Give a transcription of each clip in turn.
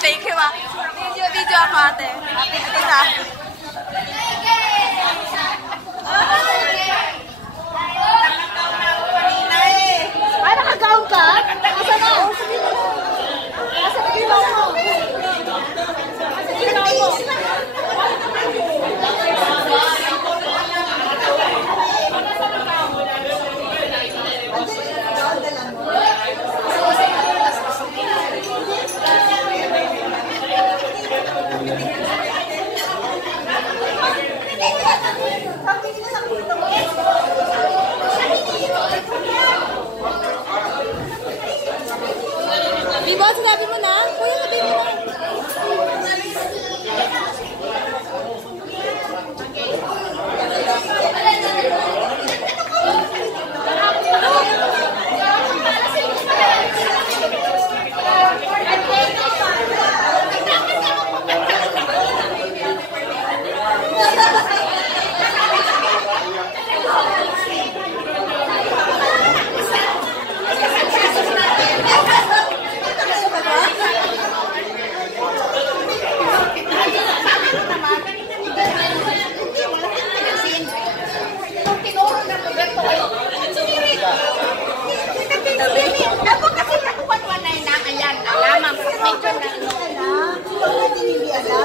Thank you, ma. Video ako, ate. Tita. Ay, nakagaon ka? Asa na? Asa na gilaw mo? Asa gilaw mo? Di ba? Sinabi mo na? Kuya, sabi mo na.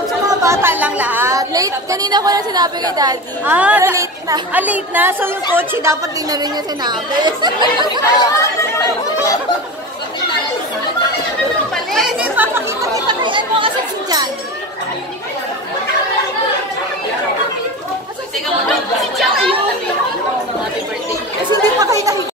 Sa mga bata lang lahat. Late. Kanina ko na sinabi kay Daddy. Pero late na. Late na. So yung kotse dapat din na rin niya sinabi. Hindi, papakita-kita kay ano kasi si Jan. Si Jan yun. Kasi hindi pa kayo nahiga.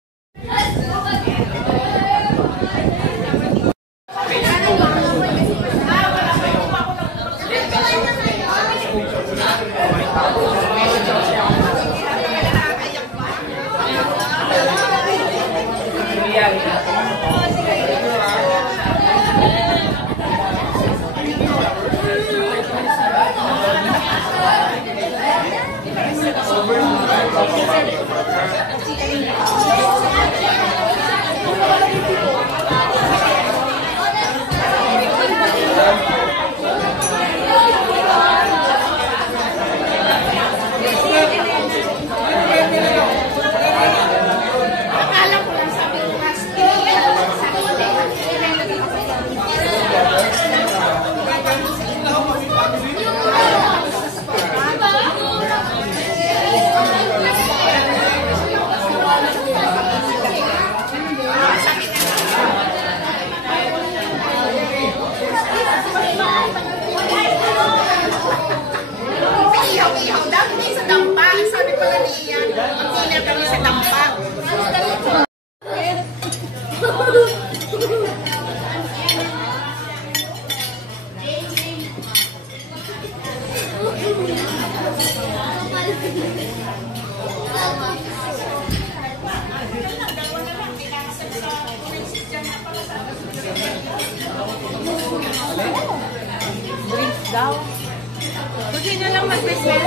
Gusto nyo lang mag-present?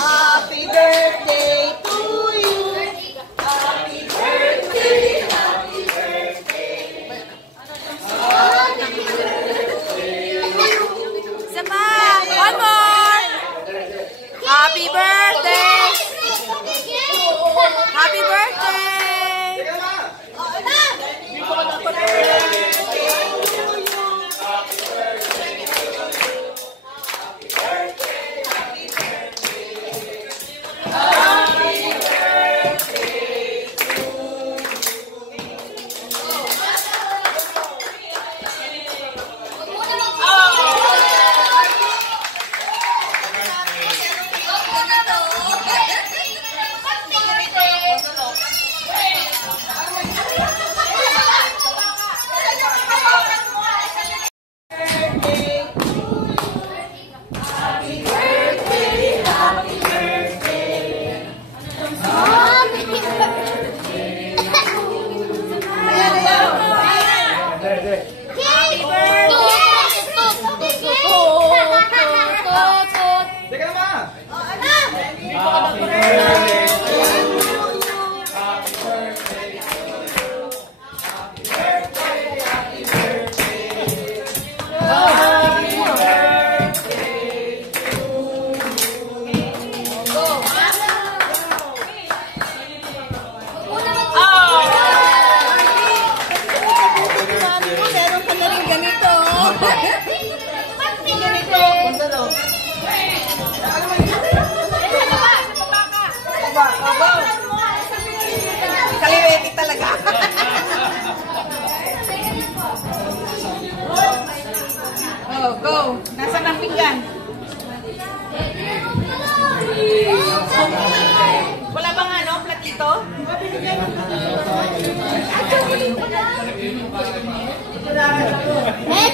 Happy birthday to you. Happy birthday. Happy birthday. Happy birthday. Sama! One more! Happy birthday! Happy birthday! Teka naman! Happy birthday!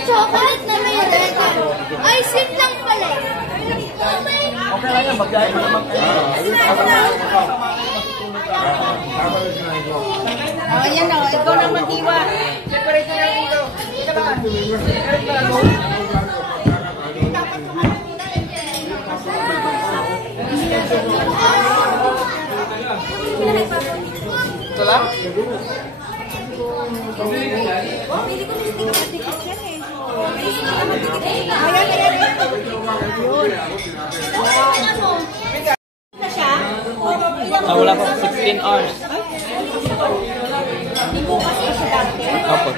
chocolate na may red. Ay, sweet lang pala. Okay lang yan, mag-gaya pa naman kayo. Ayan o, ikaw na magdiwa. Separate na dito. Dito ba? Ito lang? Wala pa 16 hours. Opo.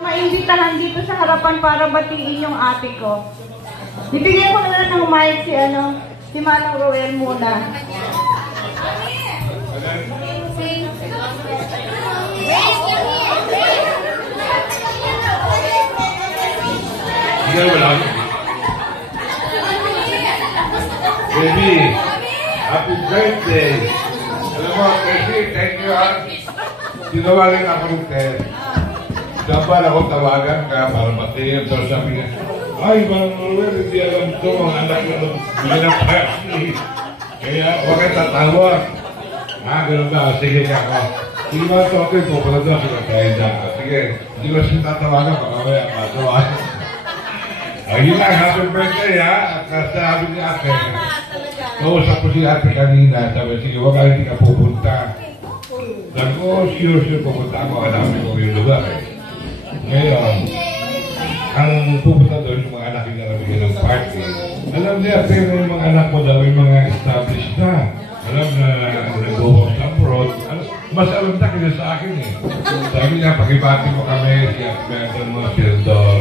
Maimbitahan dito sa harapan para batiin yung ate ko. Ibigay ko na lang ng mic si Manang Roel muna. Baby, happy birthday! Alam mo, kasi thank you ha. Tinawagan ako ng Ted. Dapat ako tawagan ka para matingin ito. Sabi niya, ay, Manang Noel, hindi alam ito. Ang anak ko bigyan ng party. Kaya huwag kayo tatawa. Ganun ba? Sige ka ako. Hindi ba ito ako ito? Pala ito sila tayo dyan. Sige, hindi ko siya tatawagan. Pagkawaya, matawagan. Ayun lang, happy birthday ha. At sabi ni ate, kausap ko si ate kanina. Sabi, sige, huwag ka hindi ka pupunta. Sabi ko, sure pupunta ako. Hanapin ko yung lugar eh. Ngayon, ang pupunta doon yung mga anak niya na bigyan ng party. Alam niya, pero yung mga anak mo daw yung mga established na. Alam na nag-walk sa abroad. Mas alam na kaya sa akin eh. Sabi niya, pakibati mo kami, siya meron mo, siya doon,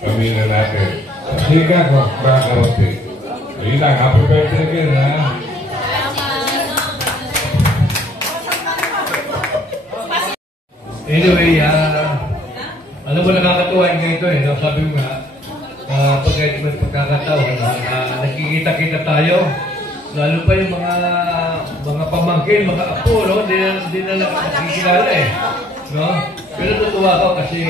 pamilya natin. Sige ka ako, makakarote. Ayun lang, happy birthday again ha. Anyway, alam mo nakakatuwa yung ganito eh. No? Sabi mo nga, pag may pagkakataon, nakikita-kita tayo. Lalo pa yung mga pamangkin, mga apo, no? Hindi na nakikilala eh. No? Pero natutuwa ako kasi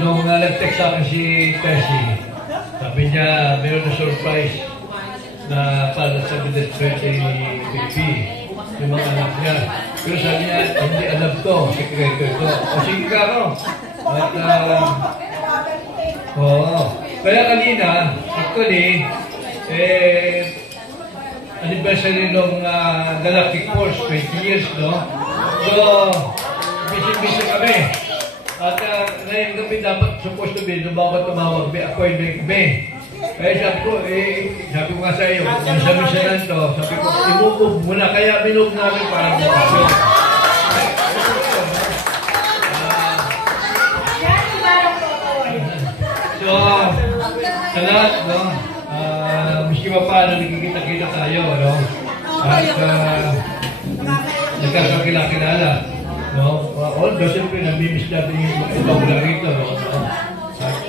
nung nag-text sa akin si Tessie, sabi niya, meron na surprise na para sa birthday ni Baby, yung mga anak niya. Pero sabi niya, hindi alam to, sekreto ito. O sige ka ako. At, kaya kanina, actually, anniversary ng Galactic Force, 20 years, no? So, busy kami. At ngayong gabi dapat supposed to be, nung baka tumawag, may appointment kami. Kaya sabi ko nga sa iyo, misa-misa lang to, sabi ko, imumove muna, kaya minove namin para bukas. So, sa lahat, no? Miski pa paano, nakikita-kita tayo, no? At nagkakakilala, no? Although, siyempre, namimiss natin yung ibang larito, no? At,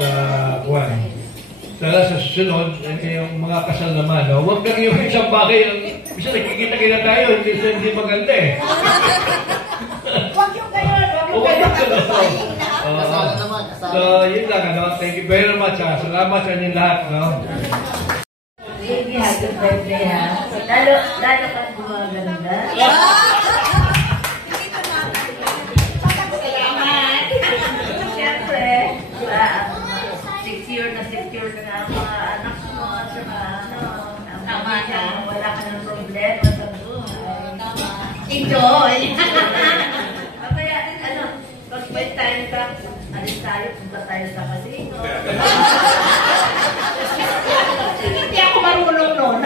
Tala sa susunod, yung mga kasal naman, no? Huwag lang yung isang bagay, isa nakikita-kita tayo, hindi maganda eh. Huwag yung ganyan, Huwag yung ganyan. So, yun lang, ano? Thank you very much, ha? Salamat sa inyong lahat, no? Baby, happy birthday, ha? Lalo kang gumaganda. Salamat! Siyempre, secure ka na ang mga anak mo at saka tama ka, wala ka ng problema sa buhay. Enjoy! Kaya, pag may time ka, Alis tayo, punta tayo sa casino. Hindi ako marunong nun.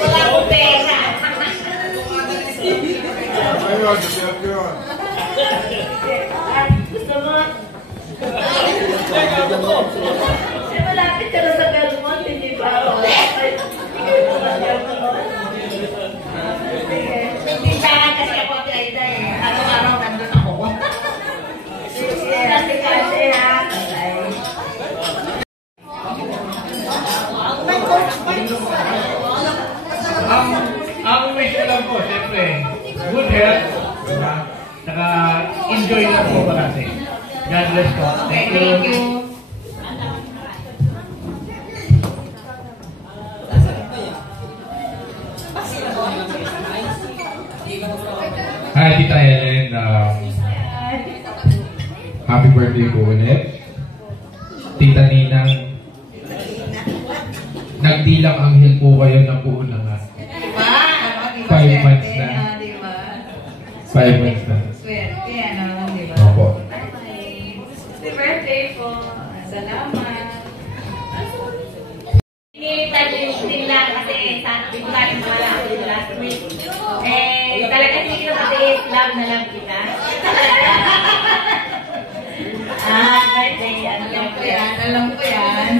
Wala akong pera. Ayun, yun. Gusto mo? Eh, malapit ka na sa Belmont, hindi ba? Hindi sana kasi ako ay araw-araw nandun ako. Kasi ha. Ang wish ko lang po, siyempre, good health, saka enjoy lang po parati. God bless po. Thank you. Hi, Tita Helen. Happy birthday po ulit. Tita Ninang, nagdilang anghel po kayo na po na nga. 5 months na. 5 months na. Swerte, ano, di ba? Opo. Happy birthday po. Salamat. Ini-tradition lang kasi sa biglating wala last week. Eh, talaga hindi ko matiis. Love na lang kita. Birthday. Alam ko yan. Alam ko yan.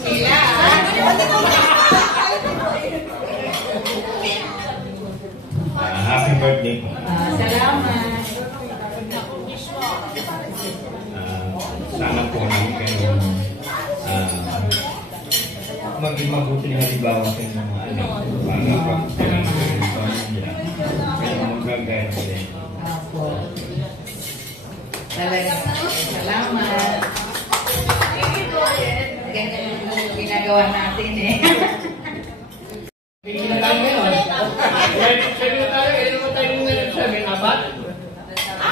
Sila. Happy birthday po. Salamat. Sana po namin kayo maging mabuti na halimbawa sa mga anak para pag nila kayo magagaya na din. Talaga. Salamat. Ganyan yung ginagawa natin eh. Bigyan lang ngayon. Sabi mo tayo, kailan mo tayo nung nagsabi, apat?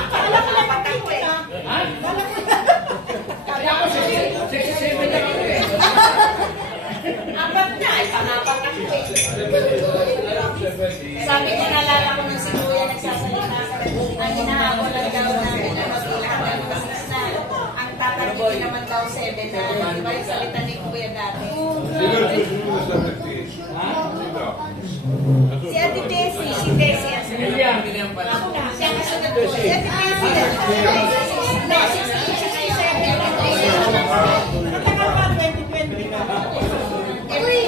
Kala ko naman tayo eh. Ha? Kaya ako 67 na kami eh. Apat na, pang-apat na ko eh. Sabi niya, nalala ko ng si Kuya nagsasalita. Ang hinahabol lang daw namin na mag-ilang ng pasis na. Ang tatargetin naman daw 7 na. Diba yung salita ni Kuya dati? Sino susunod sa pagtis? Sino? Si Ate Tessie, si Tessie ang sunod. Ako na, siya ang sunod ko. Si Ate Tessie. Na, 67. Matagal pa, 2020 pa. Uy,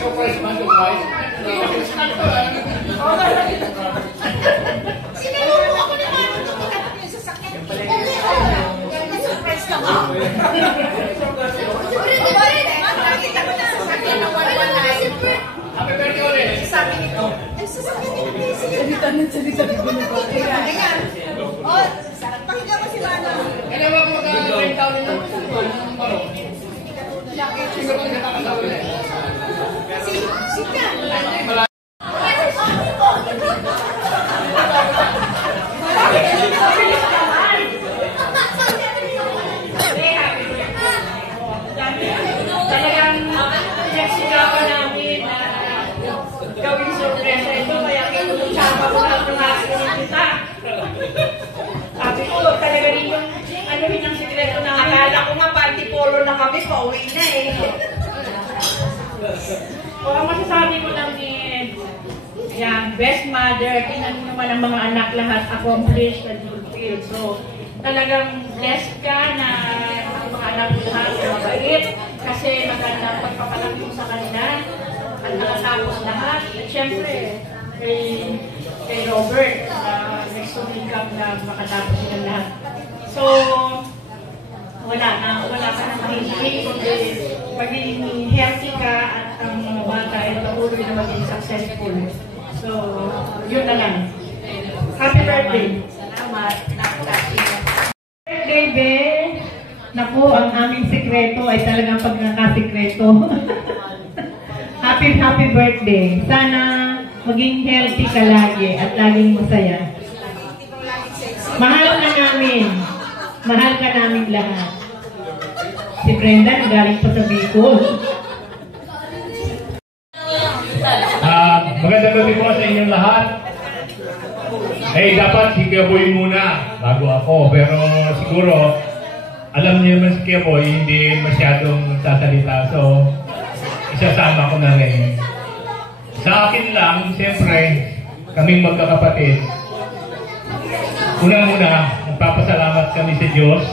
Surprise man, surprise. sinalo mo ako naman. Tumatapos yung sasakyan. Surprise ka ba? Nakita ko na sasakyan na wala. Happy birthday ulit. Sabi nito, ay sasakyan ni Tessie. Salita. Teka. Oh, pakinggan mo si Mano. Kailan ba mag-10 taon nito? Sino ba nagkakataon ulit? Si Kat. Talagang nagsikapan namin na gawing sorpresa ito. Kaya kinukutsama ko lang ng aking kita. Sabi ko, talaga rin yung ano rin ang sikreto na Akala ko nga polo na kami, pauwi na eh. O, ang masasabi ko lang din, yan, best mother, tingnan mo naman ang mga anak lahat accomplished and fulfilled. So, talagang blessed ka na ang mga anak lahat mabait kasi maganda ang pagpapalaki mo sa kanila at nakatapos lahat. At syempre, kay Robert, next to make-up na makatapos sila lahat. So, wala ka na mahihiling kundi magiging healthy ka at ang mga bata ay patuloy na maging successful. So, yun na lang. Happy birthday! Salamat. Birthday, Be! Naku, ang aming sekreto ay talagang pagkakasekreto. Happy birthday! Sana maging healthy ka lagi at laging masaya. Mahal ka namin. Mahal ka namin lahat. Si Brenda nagaling pa sa Bicol. Magandang gabi po sa inyong lahat. Dapat si Keboy muna bago ako. Pero siguro, alam niyo naman si Keboy, hindi masyadong nagsasalita. So, isasama ko na rin. Sa akin lang, siyempre, kaming magkakapatid. Unang-una, nagpapasalamat kami sa Diyos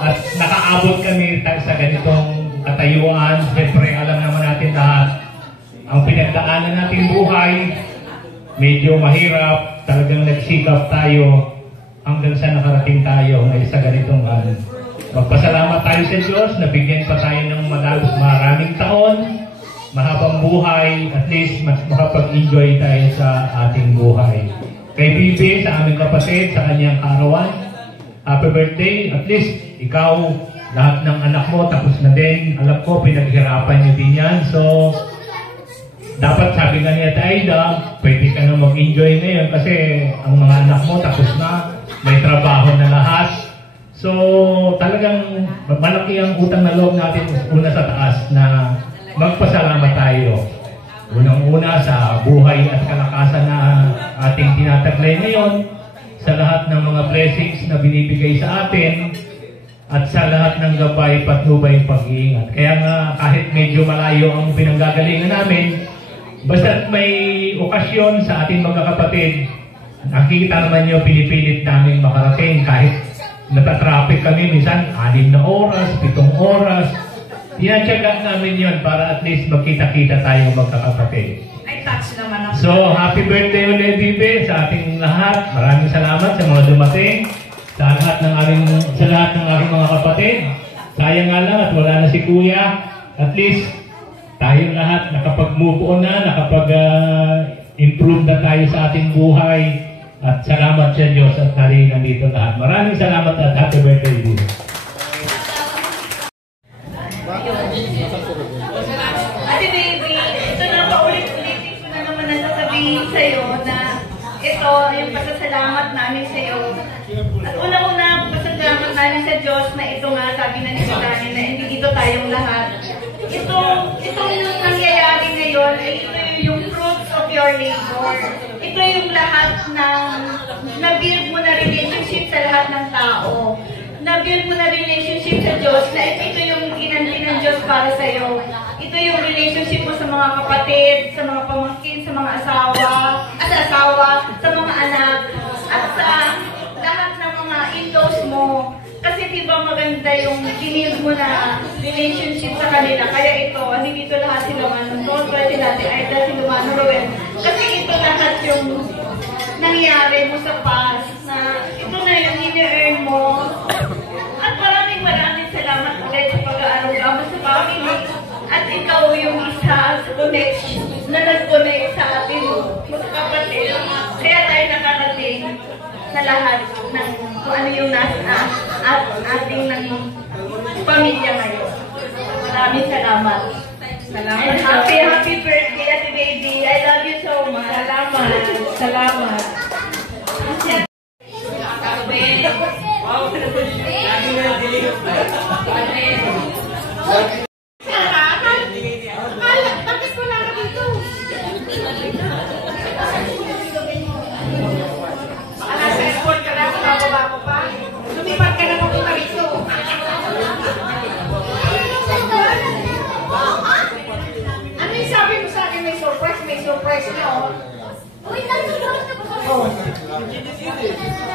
at nakaabot kami sa ganitong katayuan. Siyempre, alam naman natin lahat, ang pinagdaanan nating buhay, medyo mahirap, talagang nagsikap tayo hanggang sa nakarating tayo ngayon sa ganitong magpasalamat tayo sa Diyos, nabigyan pa tayo ng maraming taon, mahabang buhay, at least makapag-enjoy tayo sa ating buhay. Kay Bibi, sa aming kapatid, sa kanyang kaarawan, happy birthday. At least, ikaw, lahat ng anak mo, tapos na din. Alam ko, pinaghirapan niyo din yan. So, dapat sabi nga niya, Aida, pwede ka na mag-enjoy ngayon kasi ang mga anak mo, tapos na, may trabaho na lahat. So, talagang malaki ang utang na loob natin una sa taas na magpasalamat tayo. Unang-una sa buhay at kalakasan na ating tinataglay ngayon, sa lahat ng mga blessings na binibigay sa atin, at sa lahat ng gabay, patnubay, pag-iingat. Kaya nga, kahit medyo malayo ang pinanggagalingan namin, basta't may okasyon sa ating mga kapatid, nakikita naman nyo, pinipilit namin makarating kahit natatraffic kami, minsan 6 na oras, 7 oras. Tinatsaga namin yon para at least magkita-kita tayo magkakapatid. Ay, touch naman ako. So, happy birthday ulit, Bibi, sa ating lahat. Maraming salamat sa mga dumating, sa lahat ng aking mga kapatid. Sayang nga lang at wala na si Kuya. At least, tayo lahat nakapag-move on na, nakapag-improve na tayo sa ating buhay. At salamat sa Diyos at narinig dito lahat. Maraming salamat at happy birthday, Bibi. Ate Baby, ito na paulit-ulitin ko na naman ang sasabihin sa'yo na ito yung pasasalamat namin sa'yo. At una-una, pasasalamat namin sa Diyos na ito nga, sabi na ni Dani, na hindi dito tayong lahat. Itong nangyayari ngayon ay ito yung fruits of your labor. Ito yung lahat ng na-build mo na relationship sa lahat ng tao. Na-build mo na relationship sa Diyos na ito yung ginanti ng Diyos para sa'yo. Ito yung relationship mo sa mga kapatid, sa mga pamangkin, sa mga asawa, sa mga anak, at sa lahat ng mga in-laws mo. Kasi diba maganda yung ginild mo na relationship sa kanila. Kaya ito, hindi dito lahat si Lumano. Don't pwede natin, ay dahil si Lumano Roel. Kasi ito lahat yung nangyari mo sa past. Na ito na yung ini-earn mo. At maraming salamat ulit sa pag-aaruga mo sa family. At ikaw yung isa sa connection na nag-connect sa atin magkakapatid. Kaya tayo nakarating sa lahat ng kung ano yung nasa at ating ng pamilya ngayon. Maraming salamat. And happy birthday, Ate Baby. I love you so much. Salamat. May surprise na, oh. Oh.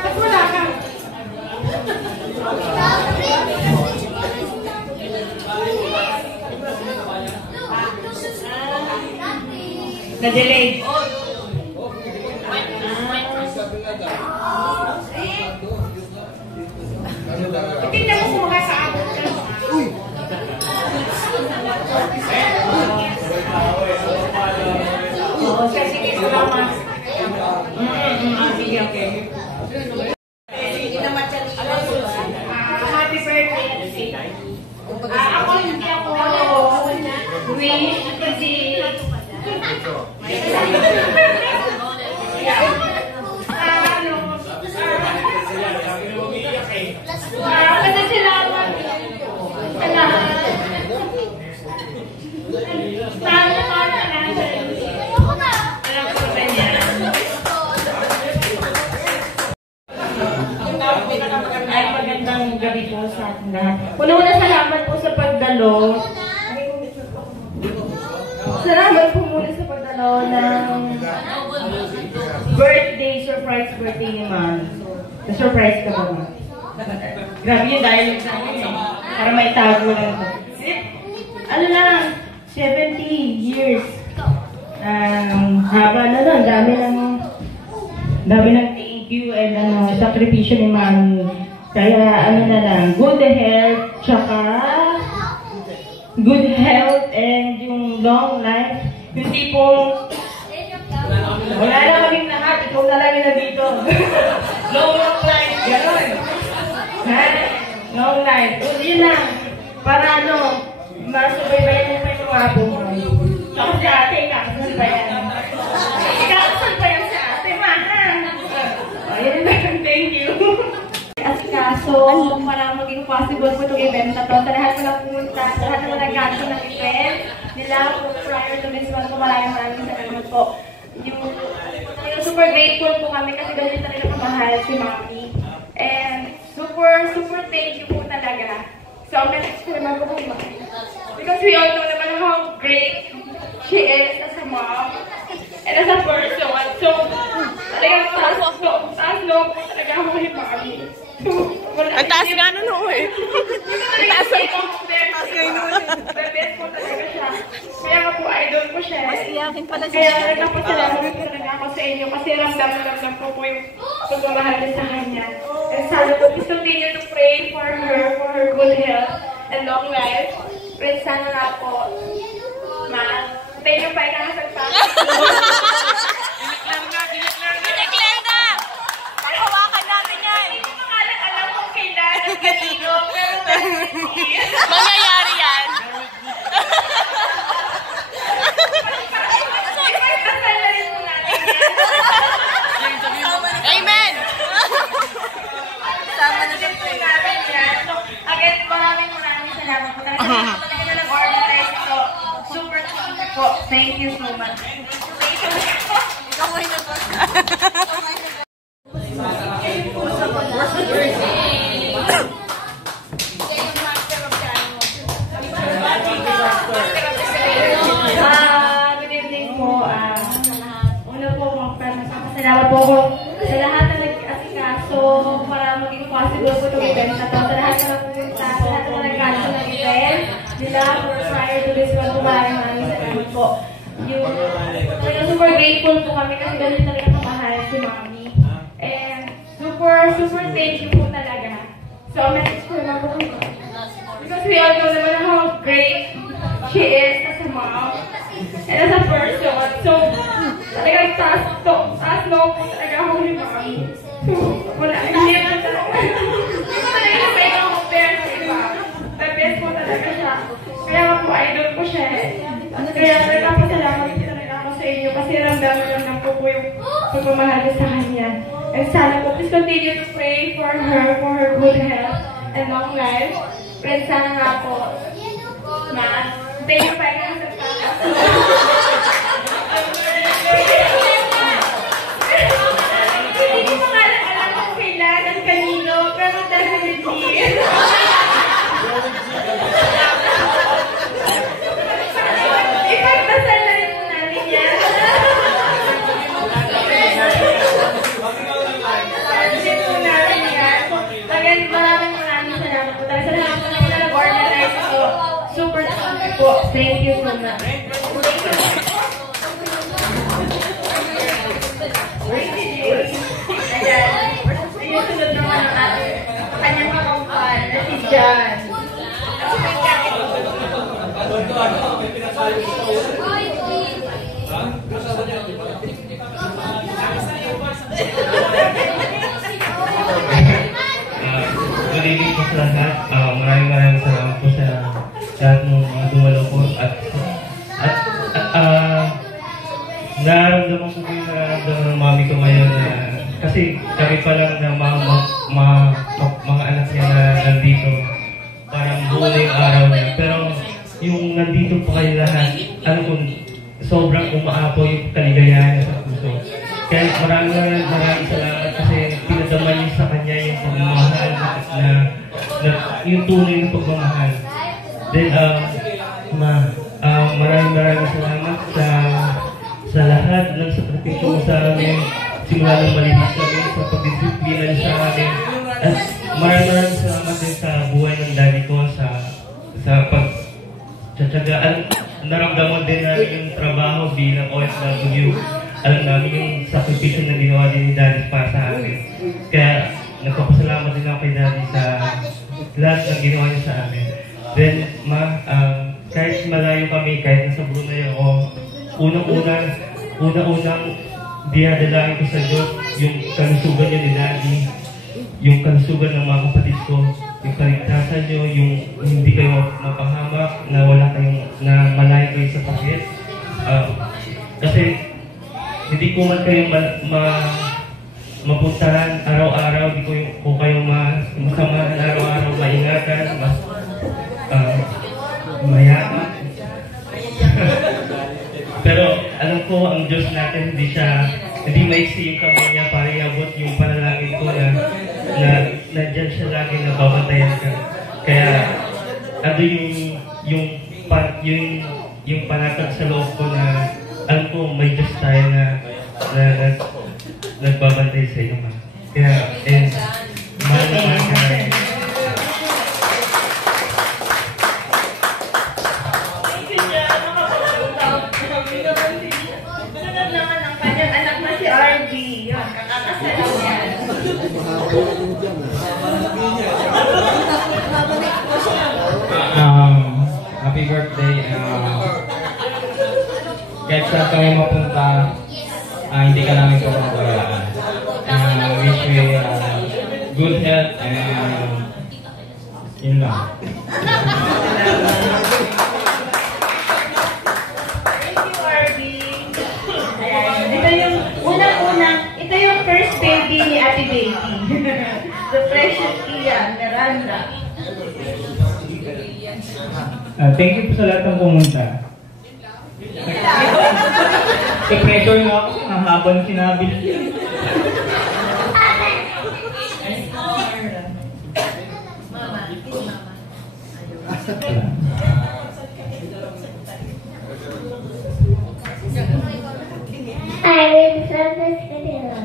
Ba't wala ka? Na-delay. Tingnan mo kung sa abot ka. Uy! Oo, sige, salamat. Sige, okay. Happy birthday. Ako hindi ako wish kasi pasasalamat magandang gabi po sa ating lahat. Una-una salamat po sa pagdalo. Salamat po muna sa pagdalo ng surprise birthday ni Ma'am. Na-surprise ka ba, Ma'am? Grabe yung dialogue sa akin eh. Para maitago lang ito. Ano lang, 70 years. Haba na lang, dami ng thank you and sakripisyo ni Ma'am. Kaya ano na lang, good health and yung long life. Yung tipong wala na kaming lahat, ikaw na lang yun na dito. Long life, gano'n. Long life. Yun lang. Para masubaybayan mo pa yung mga apo mo. Ako si ate, kakasal pa yan. Kakasal pa yan si ate, mahal. Ayun lang, thank you. Kaso, para maging possible po itong event na to, sa lahat mo lang pumunta, sa lahat mo nag-cancel ng event nila, prior to this one po, maraming salamat po. Yung super grateful po kami kasi ganun talaga kamahal si Mami. And super thank you po talaga. So, ang message ko naman po Mami. Because we all know naman how great she is as a mom and as a person. So, talagang taas loob po talaga ako kay Mami. Ang taas nga nun eh. Ang taas nga nun. Best po talaga siya. Kaya nga po, idol ko siya. Kaya nagpapasalamat ko talaga ako sa inyo kasi ramdam po yung pagmamahal niya sa kanya. And sana po, please continue to pray for her good health and long life. And sana nga po, tayo yung pa ikakasag pa. Dineclare na! Hawakan natin yan! Alam ko kailangan kanino, pero Mangyayari yan! Amen! Tama na din po natin yan. So, again, maraming salamat po. Talaga na nag-organize ito. Super thank you po. Thank you so much. Thank you po. Kamay na po. Good evening po. Una po, magpapasalamat po ako sa lahat na nag-asikaso para maging possible po itong event na to. Sa lahat na nagpupunta, sa lahat na nag-cancel ng event nila prior to this one po, maraming salamat po. Talagang super grateful po kami kasi ganun talaga kamahal si Mami. And super thank you po talaga. So, message ko naman po because we all know naman how great she is as a mom and as a person. So, talagang taas loob po talaga ako ni Mami. So, wala, hindi na talaga. Hindi ko talaga na may compare sa iba. The best po talaga siya. Kaya nga po, idol ko siya. Kaya nagpapasalamat ko talaga ako sa inyo kasi ramdam po yung pagmamahal sa kanya. And sana po, please continue to pray for her good health and long life. And sana nga po, tayo pa yung sa hindi ko nga alam kung kailangan kanino, pero definitely. Ipagdasal na rin po namin yan. Ipagdasal po namin yan. Again, maraming salamat po. Sa lahat po namin na nag-organize ito. Super po. Thank you so much. Ayan, sunod naman ang ating kanyang kakampan na si John. Good evening po sa lahat. Maraming salamat po sa lahat ng mga dumalo po at nararamdaman ko yung nararamdaman ng mami ko ngayon kasi kami pa lang na mga anak niya na nandito parang buo na yung araw niya pero yung nandito po kayo lahat sobrang umaapo yung kaligayahan niya sa puso kaya maraming salamat kasi pinadaman niyo sa kanya yung pagmamahal na yung tunay na pagmamahal. Then, maraming salamat sa lahat ng sakripisyo mo sa amin, simula ng malinis kami sa pagdisiplina sa amin. At maraming salamat din sa buhay ng daddy ko sa pagtsatsagaan. Naramdaman din namin yung trabaho bilang OFW. Alam namin yung sakripisyo na ginawa din ni daddy para sa amin. Kaya nagpapasalamat din ako kay daddy sa lahat ng ginawa niya sa amin. Then, kahit malayo kami, kahit nasa Brunei ako, unang dinadalangin ko sa Diyos yung kalusugan niyo ni Daddy, yung kalusugan ng mga kapatid ko, yung kaligtasan niyo, yung hindi kayo mapahamak, na wala kayong, na malayo kayo sa sakit. Kasi hindi ko man kayo mapuntahan araw-araw, hindi ko kayo masamahan araw-araw, maingatan, mayaman. Pero alam ko ang Diyos natin hindi maiksi yung kamay niya para iabot yung panalangin ko na nandyan siya lagi na babantayan ka. Kaya ano yung panatag sa loob ko na alam ko may Diyos tayo na nagbabantay sa iyo. Kaya mahal na mahal ka rin. Happy birthday. Kahit saan kami mapunta, hindi ka namin pagpapalaan. Wish you good health and yun lang. Ito yung first baby ni Ate Baby. The precious Iya Miranda. Thank you po sa lahat ng pumunta. I-pressure mo ako ang habang sinabi. I will send this video.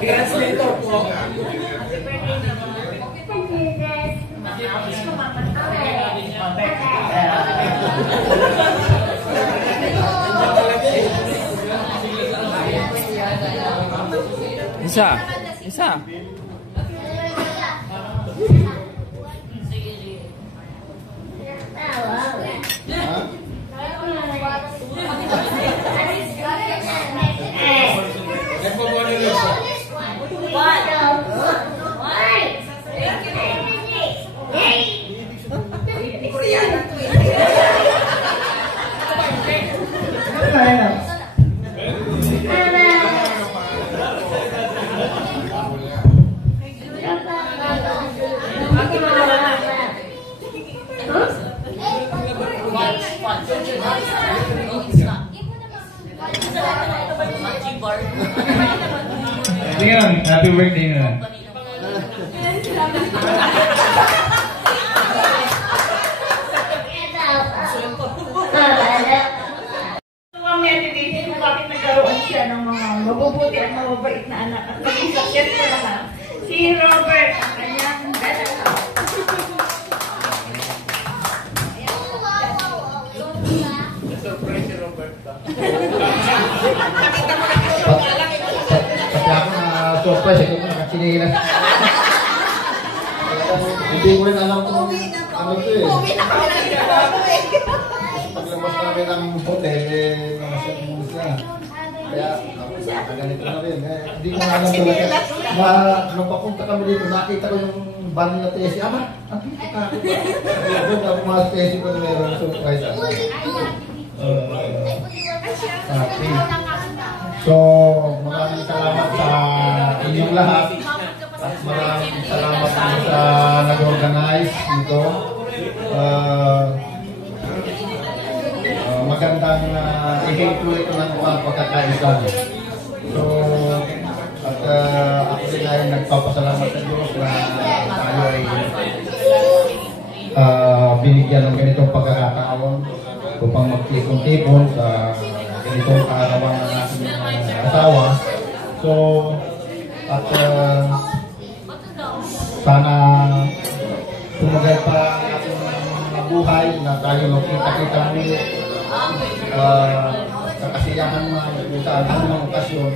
Translator po. Isa. Happy birthday na. Kung bakit nagkaroon siya ng mga mabubuti at mababait na anak at maging successful lahat. Si Robert, ang kanyang best Surprise si Robert. Pati ako na surprise, ito mo nakachinilas. Hindi ko rin alam kung ano ito eh. Paglabas namin ng hotel, nasa siya. Kaya ako ganito na rin. Hindi ko alam talaga. Nung papunta kami dito, nakita ko yung van nila Tessie. Ama, ang pitik ako. Doon ako mga Tessie ko na meron surprise. So, maraming salamat sa inyong lahat at maraming salamat sa nag-organize nito. Magandang i-include ito ng mga pagkakaisa. So, at ako din ay nagpapasalamat sa Diyos na tayo ay binigyan ng ganitong pagkakataon upang magtipon-tipon sa ganitong kaarawan ng ating asawa. So, at sana tumagal pa ang ating buhay na tayo magkita-kita muli sa kasiyahan sa anumang okasyon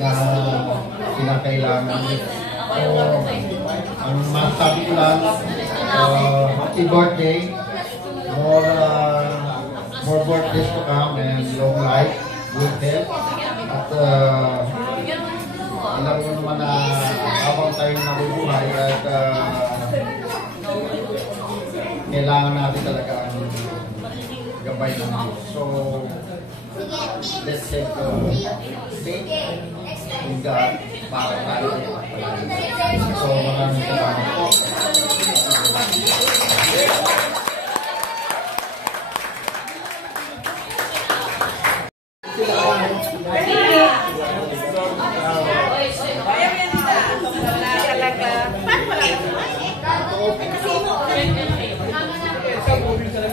na kinakailangan. So, ang masasabi ko lang, happy birthday, more birthdays to come and long life, good health. At alam mo naman na habang tayo nabubuhay at kailangan natin talaga ang gabay ng Diyos. So, let's take faith in God para tayo ay magpalagay. So, maraming salamat po.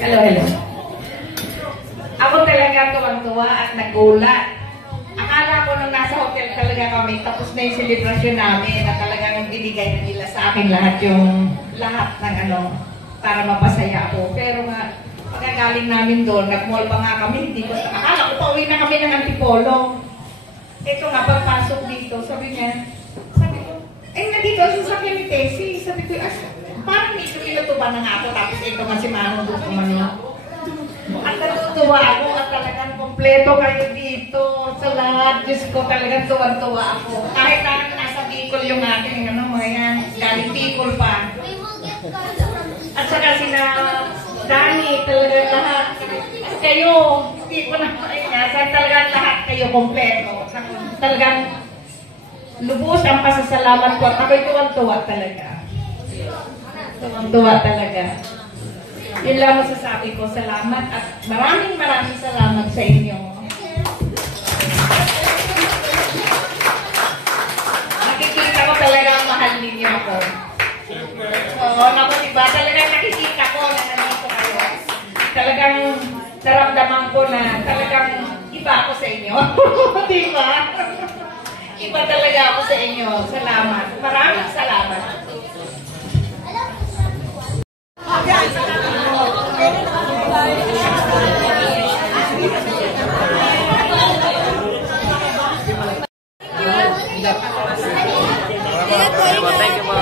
Hello. Ako talaga tuwang-tuwa at nagulat. Akala ko nung nasa hotel talaga kami, tapos na yung selebrasyon namin na talagang binigay nila sa akin lahat ng para mapasaya ako. Pero nga, pagkagaling namin doon, nag-mall pa nga kami, hindi ko, akala ko pauwi na kami ng Antipolo. Ito nga, pagpasok dito, sabi ko, nandito ang sasakyan ni Tessie. Sabi ko, parang dito inutuban na nga ako, tapos ito nga si Manong doon kumano. At natutuwa ako at talagang kompleto kayo dito sa lahat. Diyos ko, talagang tuwan-tuwa ako. Kahit na nasa Bicol yung aking, galing Bicol pa. At saka sina Danny, talagang lahat. Kayo, hindi ko na mainyasan, talagang lahat kayo kompleto. Talagang lubos ang pasasalamat ko at ako'y tuwan-tuwa talaga. Tuwan-tuwa talaga. Yun lang masasabi ko. Salamat at maraming salamat sa inyo. Nakikita ko talaga ang mahal ninyo ako. Oo, naku, diba? Talagang nakikita ko na nandito kayo. Talagang naramdaman ko na talagang iba ako sa inyo. Diba? Iba talaga ako sa inyo. Salamat. Maraming salamat. Thank you po.